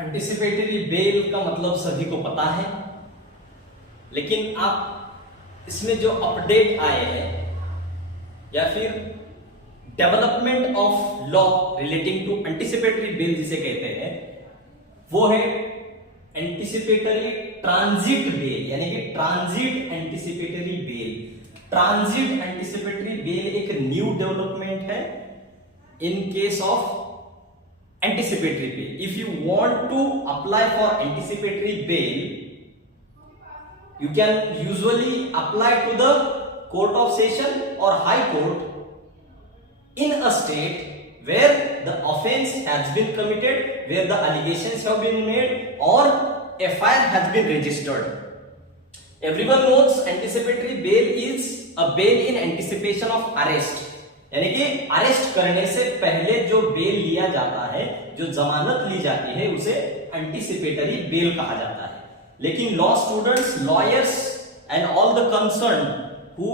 Anticipatory bell का मतलब सभी को पता है, लेकिन आप इसमें जो अपडेट आए हैं या फिर development of law relating to anticipatory bail जिसे कहते हैं, वो है एंटिसिपेटरी ट्रांजिट बेल, यानी कि transit anticipatory bell. Transit anticipatory bell एक न्यू डेवलपमेंट है in case of anticipatory bail. If you want to apply for anticipatory bail, you can usually apply to the court of session or high court in a state where the offense has been committed, where the allegations have been made or FIR has been registered. Everyone knows anticipatory bail is a bail in anticipation of arrest. यानी कि arrest करने से पहले जो bell लिया जाता है, जो जमानत ली जाती है, उसे एंटिसिपेटरी बेल कहा जाता है। लेकिन law students, lawyers and all the concern who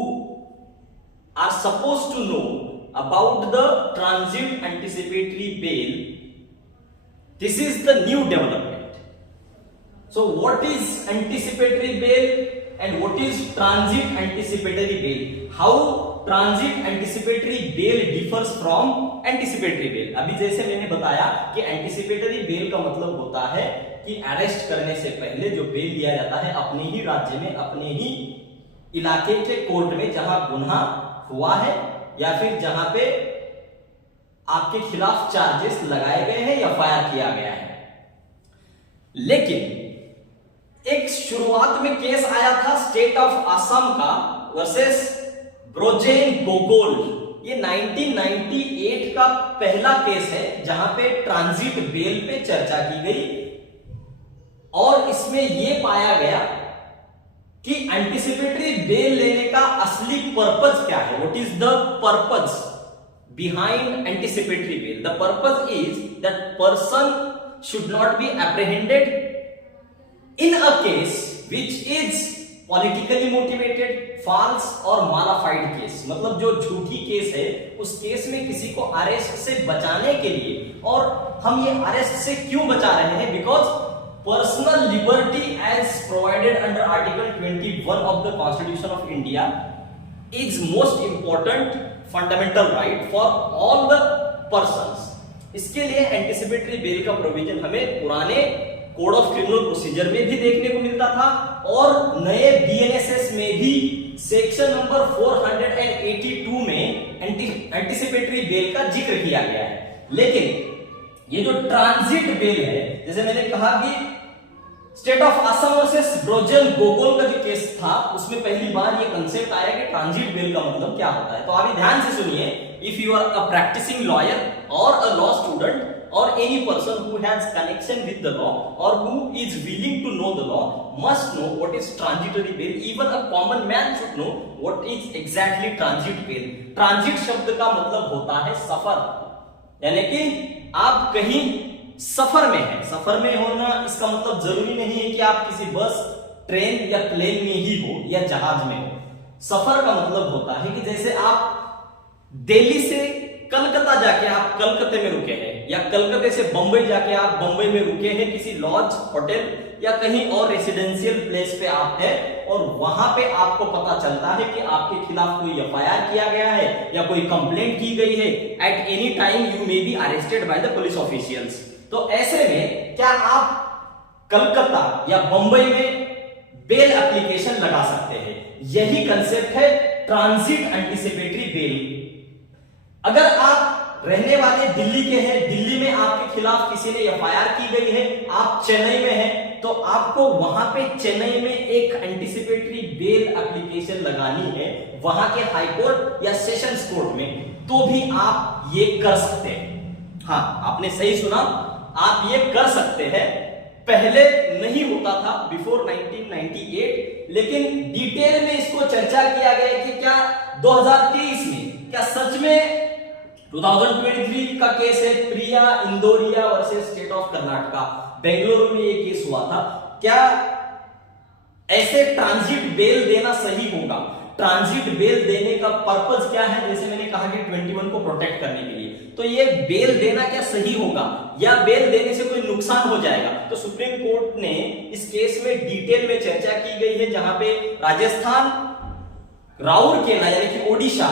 are suppose to know about the transit anticipatory bail, this is the new development. So what is anticipatory bail and what is transit anticipatory bail? How transit anticipatory bail differs from anticipatory bail? अभी जैसे मैंने बताया कि anticipatory bell का मतलब होता है कि अरेस्ट करने से पहले जो बेल लिया जाता है अपने ही राज्य में, अपने ही इलाके के कोर्ट में जहां गुनाह हुआ है या फिर जहां पे आपके खिलाफ चार्जेस लगाए गए हैं या फायर किया गया है। लेकिन एक शुरुआत में केस आया था स्टेट ऑफ असम का वर्सेस ब्रोजेन गोगोल। ये 1998 का पहला केस है जहां पे ट्रांजिट बेल पे चर्चा की गई और इसमें यह पाया गया कि एंटिसिपेटरी बेल लेने का असली पर्पज क्या है। What is the purpose behind anticipatory bail? The purpose is that person should not be apprehended in a case which is politically motivated, false और मालाफाइड केस। मतलब जो झूठी केस है, उस केस में किसी को अरेस्ट से बचाने के लिए, और हम ये अरेस्ट से क्यों बचा रहे हैं? Because personal liberty as provided under article 21 of the constitution of India is most important fundamental right for all the persons. इसके लिए एंटिसिपेटरी बेल का प्रोविजन हमें पुराने कोड ऑफ क्रिमिनल प्रोसीजर में भी देखने को मिलता था और नए बीएनएसएस में भी सेक्शन नंबर 482 में एंटिसिपेटरी बेल का जिक्र किया गया है। लेकिन ये जो ट्रांजिट बेल है, जैसे मैंने कहा कि स्टेट ऑफ असम वर्सेस ब्रोजेन गोगोल का जो केस था, उसमें पहली बार ये कंसेप्ट आया कि ट्रांजिट बेल का मतलब क्या होता है। तो अभी ध्यान से सुनिए, if you are a practising lawyer और a law student or any person who has connection with the law or who is willing to know the law must know what is transitory bail. Even a common man should know what is exactly transit bail. Transit शब्द का मतलब होता है सफर, यानी कि आप कहीं सफर में हैं। सफर में होना इसका मतलब जरूरी नहीं है कि आप किसी बस, ट्रेन या प्लेन में ही हो या जहाज में हो। सफर का मतलब होता है कि जैसे आप दिल्ली से कलकत्ता जाके आप कलकत्ते में रुके हैं, या कलकत्ते से बंबई जाके आप बंबई में रुके हैं किसी लॉज, होटल या कहीं और रेसिडेंशियल प्लेस पे आप हैं, और वहां पे आपको पता चलता है कि आपके खिलाफ कोई एफआईआर किया गया है या कोई कंप्लेंट की गई है। At any time you may be arrested by the police officials. तो ऐसे में क्या आप कलकत्ता या बंबई में बेल एप्लीकेशन लगा सकते हैं? यही कंसेप्ट है ट्रांजिट एंटिसिपेटरी बेल। अगर आप रहने वाले दिल्ली के हैं, दिल्ली में आपके खिलाफ किसी ने एफआईआर की गई है, आप चेन्नई में हैं, तो आपको वहां पे चेन्नई में एक एंटिसिपेटरी बेल एप्लीकेशन लगानी है वहां के हाई कोर्ट या सेशंस कोर्ट में, तो भी आप ये कर सकते हैं। हाँ, आपने सही सुना, आप ये कर सकते हैं। पहले नहीं होता था, बिफोर 1998, लेकिन डिटेल में इसको चर्चा किया गया कि क्या 2023 में, क्या सच में 2023 का केस है Priya Indoria versus state of Karnataka, Bengaluru में ये केस हुआ था, क्या ऐसे ट्रांजिट बेल देना सही होगा? ट्रांजिट बेल देने का पर्पस क्या है? जैसे मैंने कहा कि 21 को प्रोटेक्ट करने के लिए, तो ये बेल देना क्या सही होगा या बेल देने से कोई नुकसान नुकसान हो जाएगा। तो सुप्रीम कोर्ट ने इस केस में डिटेल में चर्चा की गई है, जहां पे राजस्थान, राउरकेला यानी कि ओडिशा,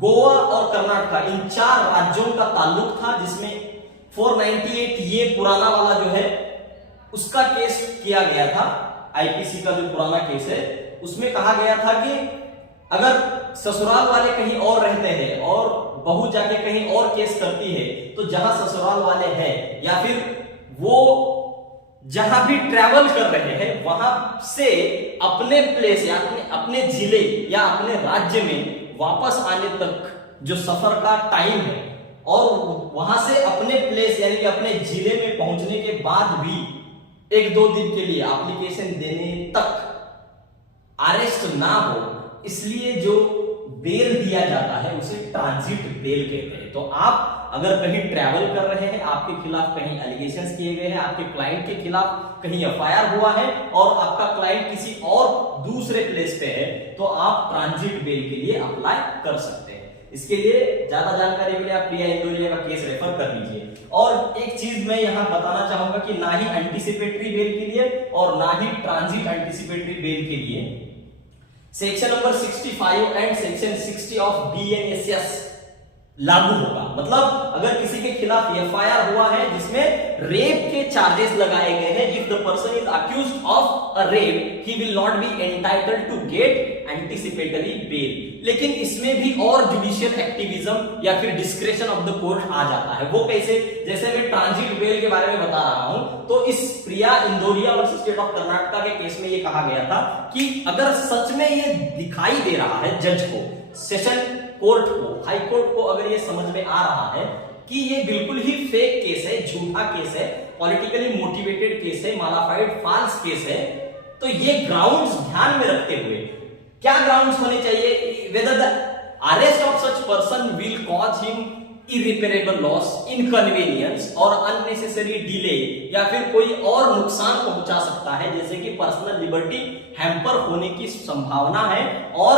गोवा और कर्नाटक इन 4 राज्यों का ताल्लुक था, जिसमें 498 ये पुराना वाला जो है उसका केस किया गया था। आईपीसी का जो पुराना केस है उसमें कहा गया था कि अगर ससुराल वाले कहीं और रहते हैं और बहू जाके कहीं और केस करती है, तो जहां ससुराल वाले हैं या फिर वो जहां भी ट्रैवल कर रहे हैं वहां से अपने प्लेस या अपने जिले या अपने राज्य में वापस आने तक जो सफर का टाइम है और वहां से अपने प्लेस यानी कि अपने जिले में पहुंचने के बाद भी 1-2 दिन के लिए एप्लीकेशन देने तक अरेस्ट ना हो, इसलिए जो बेल दिया जाता है उसे ट्रांजिट बेल कहते हैं। तो आप अगर कहीं ट्रैवल कर रहे हैं, आपके खिलाफ कहीं एलिगेशंस किए गए हैं, आपके क्लाइंट के खिलाफ कहीं एफआईआर हुआ है और आपका क्लाइंट किसी और दूसरे प्लेस पे है, तो आप ट्रांजिट बेल के लिए अप्लाई कर सकते हैं। इसके लिए ज्यादा जानकारी के लिए आप प्रिया इंदौरिया का केस रेफर कर लीजिए। और एक चीज मैं यहां बताना चाहूंगा कि ना ही एंटीसिपेटरी बेल के लिए और ना ही ट्रांजिट एंटीसिपेटरी बेल के लिए section number 65 and section 60 of BNSS लागू होगा। मतलब अगर किसी के खिलाफ एफआईआर हुआ है जिसमें रेप के चार्जेस लगाए गए हैं, if the person is accused of a rape he will not be entitled to get anticipatory bail. लेकिन इसमें भी और जुडिशियल एक्टिविज्म या फिर डिस्क्रेशन ऑफ द कोर्ट आ जाता है। वो कैसे? जैसे मैं ट्रांजिट बेल के बारे में बता रहा हूं, तो इस Priya Indoria versus state of Karnataka के केस में ये कहा गया था कि अगर सच में ये दिखाई दे रहा है जज को, सेशन कोर्ट को, हाई कोर्ट को अगर ये समझ में आ रहा है कि ये बिल्कुल ही फेक केस है, झूठा केस है, पॉलिटिकली मोटिवेटेड केस है, मालाफाइड फॉल्स केस है, तो ये ग्राउंड्स ध्यान में रखते हुए क्या ग्राउंड्स होने चाहिए? Whether the arrest of such person will cause him irreparable loss, inconvenience और अननेसेसरी डिले, या फिर कोई और नुकसान पहुंचा सकता है, जैसे कि पर्सनल लिबर्टी हैम्पर होने की संभावना है, और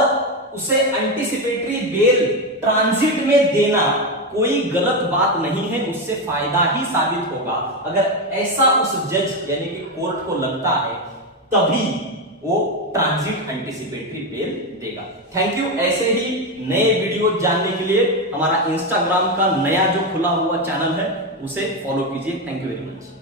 उसे एंटीसिपेटरी बेल ट्रांजिट में देना कोई गलत बात नहीं है, उससे फायदा ही साबित होगा। अगर ऐसा उस जज यानी कि कोर्ट को लगता है तभी वो ट्रांजिट एंटीसिपेटरी बेल देगा। Thank you. ऐसे ही नए वीडियो जानने के लिए हमारा इंस्टाग्राम का नया जो खुला हुआ चैनल है उसे फॉलो कीजिए। Thank you very much.